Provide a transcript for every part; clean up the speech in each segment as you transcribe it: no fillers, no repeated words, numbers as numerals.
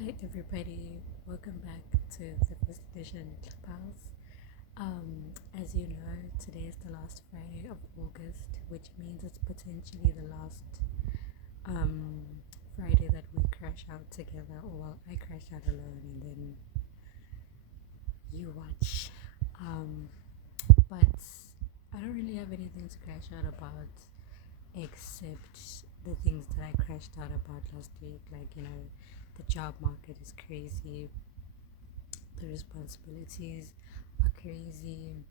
Hi everybody, welcome back to the first edition Clubhouse. As you know, today is the last Friday of August, which means it's potentially the last um, Friday that we crash out together, or well, I crash out alone and then you watch. Um, but I don't really have anything to crash out about except the things that I crashed out about last week. Like, the job market is crazy, the responsibilities are crazy,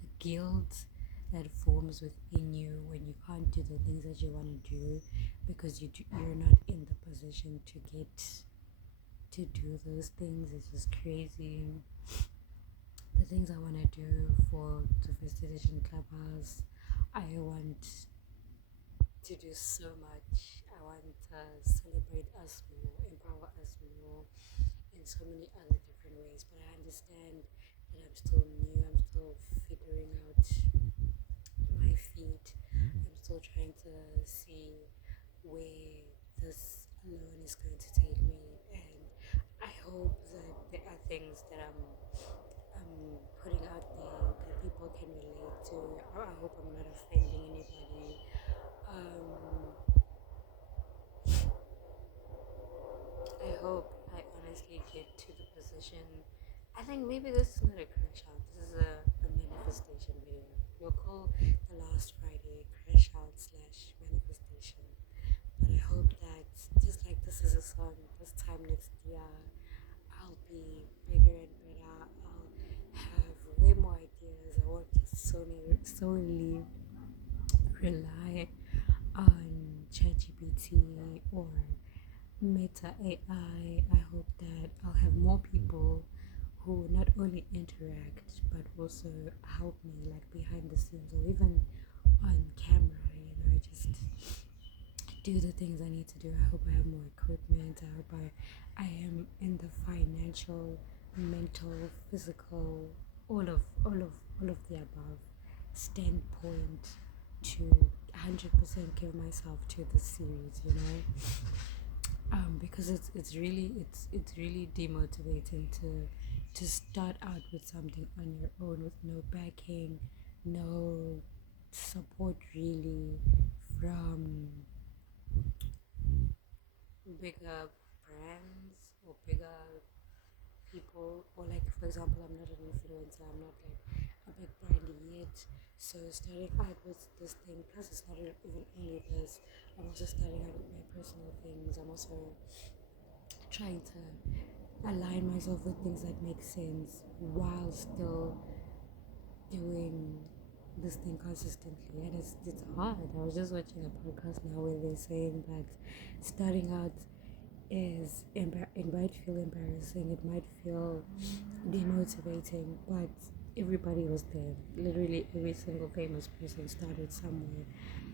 the guilt that forms within you when you can't do the things that you want to do because you're not in the position to get to do those things is just crazy. The things I want to do for the first edition clubhouse, I want to do so much. I want to celebrate us more, empower us more in so many other different ways. But I understand that I'm still new. I'm still figuring out my feet. I'm still trying to see where this alone is going to take me. And I hope that there are things that I'm putting out there that people can relate to. I hope I'm not offending anybody. Um, I hope I honestly get to the position. I think maybe this is not a crash out. This is a manifestation video. We'll call the last Friday crash out slash manifestation. But I hope that just like this is a song, this time next year I'll be bigger and better. I'll have way more ideas. I won't just solely rely on ChatGPT or Meta AI. I hope that I'll have more people who not only interact but also help me, like behind the scenes or even on camera. Just do the things I need to do. I hope I have more equipment. I hope I am in the financial, mental, physical, all of the above standpoint to 100% give myself to the series. Because it's really demotivating to start out with something on your own with no backing, no support really from bigger brands or bigger people, or like for example, I'm not an influencer, I'm not like a big brand yet. So starting out with this thing, plus it's not even only this, I'm also starting out with my personal things. I'm also trying to align myself with things that make sense while still doing this thing consistently. And it's hard. I was just watching a podcast now where they're saying that starting out it might feel embarrassing, it might feel demotivating, but everybody was there. Literally every single famous person started somewhere,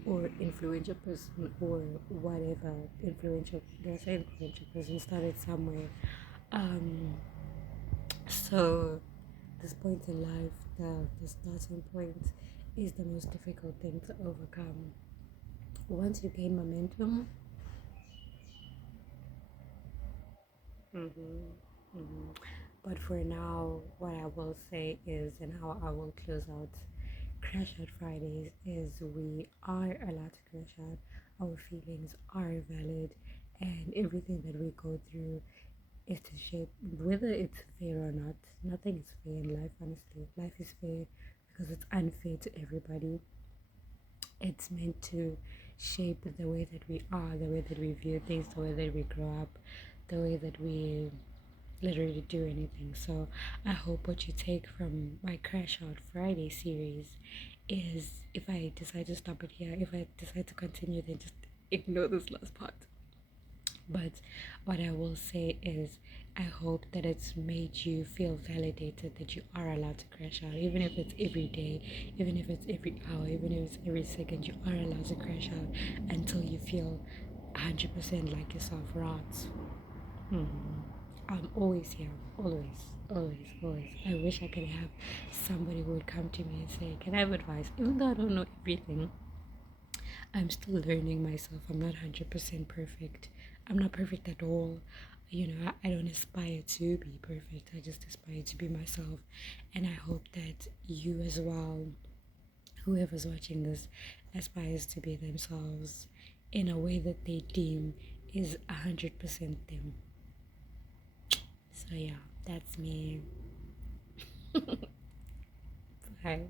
or influential person, or whatever. Influential, did I say influential person started somewhere. um so this point in life, the starting point is the most difficult thing to overcome. Once you gain momentum, hmm hmm but for now, what I will say is, and how I will close out Crash Out Fridays, is we are allowed to crash out. Our feelings are valid, and everything that we go through is to shape, whether it's fair or not. Nothing is fair in life, honestly. Life is fair because it's unfair to everybody. It's meant to shape the way that we are, the way that we view things, the way that we grow up, the way that we literally do anything. So I hope what you take from my Crash Out Friday series is, if I decide to stop it here, if I decide to continue, then just ignore this last part. But what I will say is, I hope that it's made you feel validated that you are allowed to crash out, even if it's every day, even if it's every hour, even if it's every second. You are allowed to crash out until you feel 100% like yourself, right? I'm always here, always, always, always. I wish I could have somebody who would come to me and say, "Can I have advice?" Even though I don't know everything, I'm still learning myself. I'm not 100% perfect. I'm not perfect at all. I don't aspire to be perfect. I just aspire to be myself. And I hope that you as well, whoever's watching this, aspires to be themselves in a way that they deem is 100% them. So yeah, that's me. Bye.